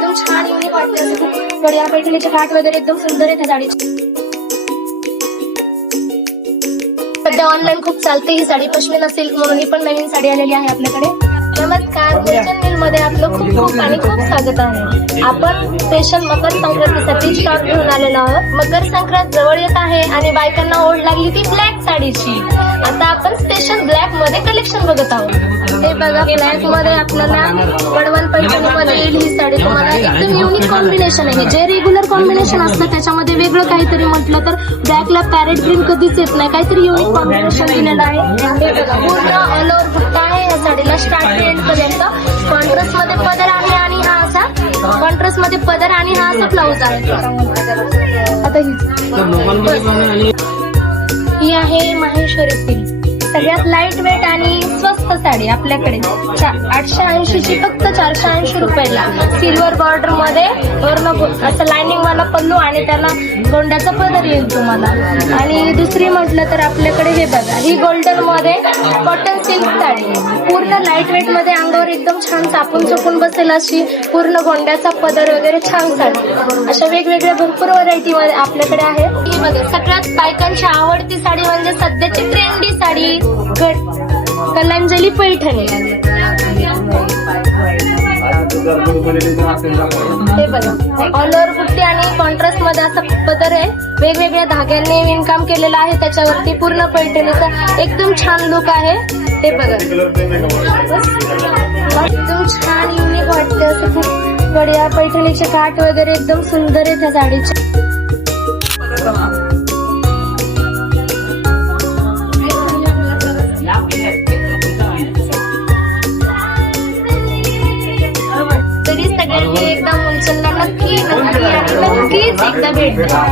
एकदम छान युनिक वाटते असं खूप बढिया पैठणीचे काठ वगैरे एकदम सुंदर आहे त्या साडीची. सध्या ऑनलाईन खूप चालते ही साडी, पश्मिना सिल्क म्हणून ही पण नवीन साडी आलेली आहे आपल्याकडे. नमस्कार, गुलशन मिल मध्ये आपलं खूप खूप आणि खूप स्वागत आहे. आपण स्पेशल मकर संक्रांतीसाठी स्टॉक घेऊन आलेलो आहोत. मकर संक्रांत जवळ येत आहे आणि बायकांना ओढ लागली ती ब्लॅक साडीची. आता आपण स्पेशल ब्लॅक मध्ये कलेक्शन बघत आहोत. हे बघा, ब्लॅक मध्ये आपल्याला गडवाल पैठणीमध्ये येईल ही साडी. तुम्हाला एकदम युनिक कॉम्बिनेशन आहे. जे रेग्युलर कॉम्बिनेशन असतं त्याच्यामध्ये वेगळं काहीतरी म्हटलं तर ब्लॅकला पॅरेट ग्रीन कधीच येत नाही, काहीतरी युनिक कॉम्बिनेशन दिलेलं आहे. हे बघा, पूर्ण ऑल ओव्हर बुट्टा आहे या साडीला स्टार्ट टू एंड पर्यंत. कॉन्ट्रास्ट मध्ये पदर आहे आणि हा असा कॉन्ट्रास्ट मध्ये पदर आणि हा असा ब्लाऊज आहे. आता ही आहे माहेश्वरी सिल्क, सगळ्यात लाईट वेट आणि स्वस्त साडी आपल्याकडे. 880 ची फक्त 480 रुपयाला. सिल्वर बॉर्डर मध्ये वर्ण असं लाइनिंग वाला पल्लू आणि त्याला गोंड्याचा पदर येईल तुम्हाला. आणि दुसरी म्हटलं तर आपल्याकडे हे बघा, ही गोल्डन मध्ये कॉटन सिल्क साडी, पूर्ण लाईट वेट मध्ये अंगावर एकदम छान चापून चुपून बसेल अशी, पूर्ण गोंड्याचा पदर वगैरे छान साडी. अशा वेगवेगळ्या भरपूर व्हरायटी मध्ये आपल्याकडे आहे. ही बघा, सगळ्यात बायकांची आवडती साडी म्हणजे सध्याची ट्रेंडी साडी कलांजली पैठणी. हे बघा, ऑल ओव्हर बुट्टी आणि कॉन्ट्रास्ट मध्ये असा पदर आहे. वेगवेगळ्या धाग्यांनी विणकाम केलेलं आहे त्याच्यावरती. पूर्ण पैठणीचा एकदम छान लुक आहे. हे बघा, एकदम छान युनिक वाटते असं खूप बढिया. पैठणीचे काठ वगैरे एकदम सुंदर आहे त्या साडीचे. तरी सगळ्यांनी एकदा मुलचंदला नक्कीच एकदा भेट द्या.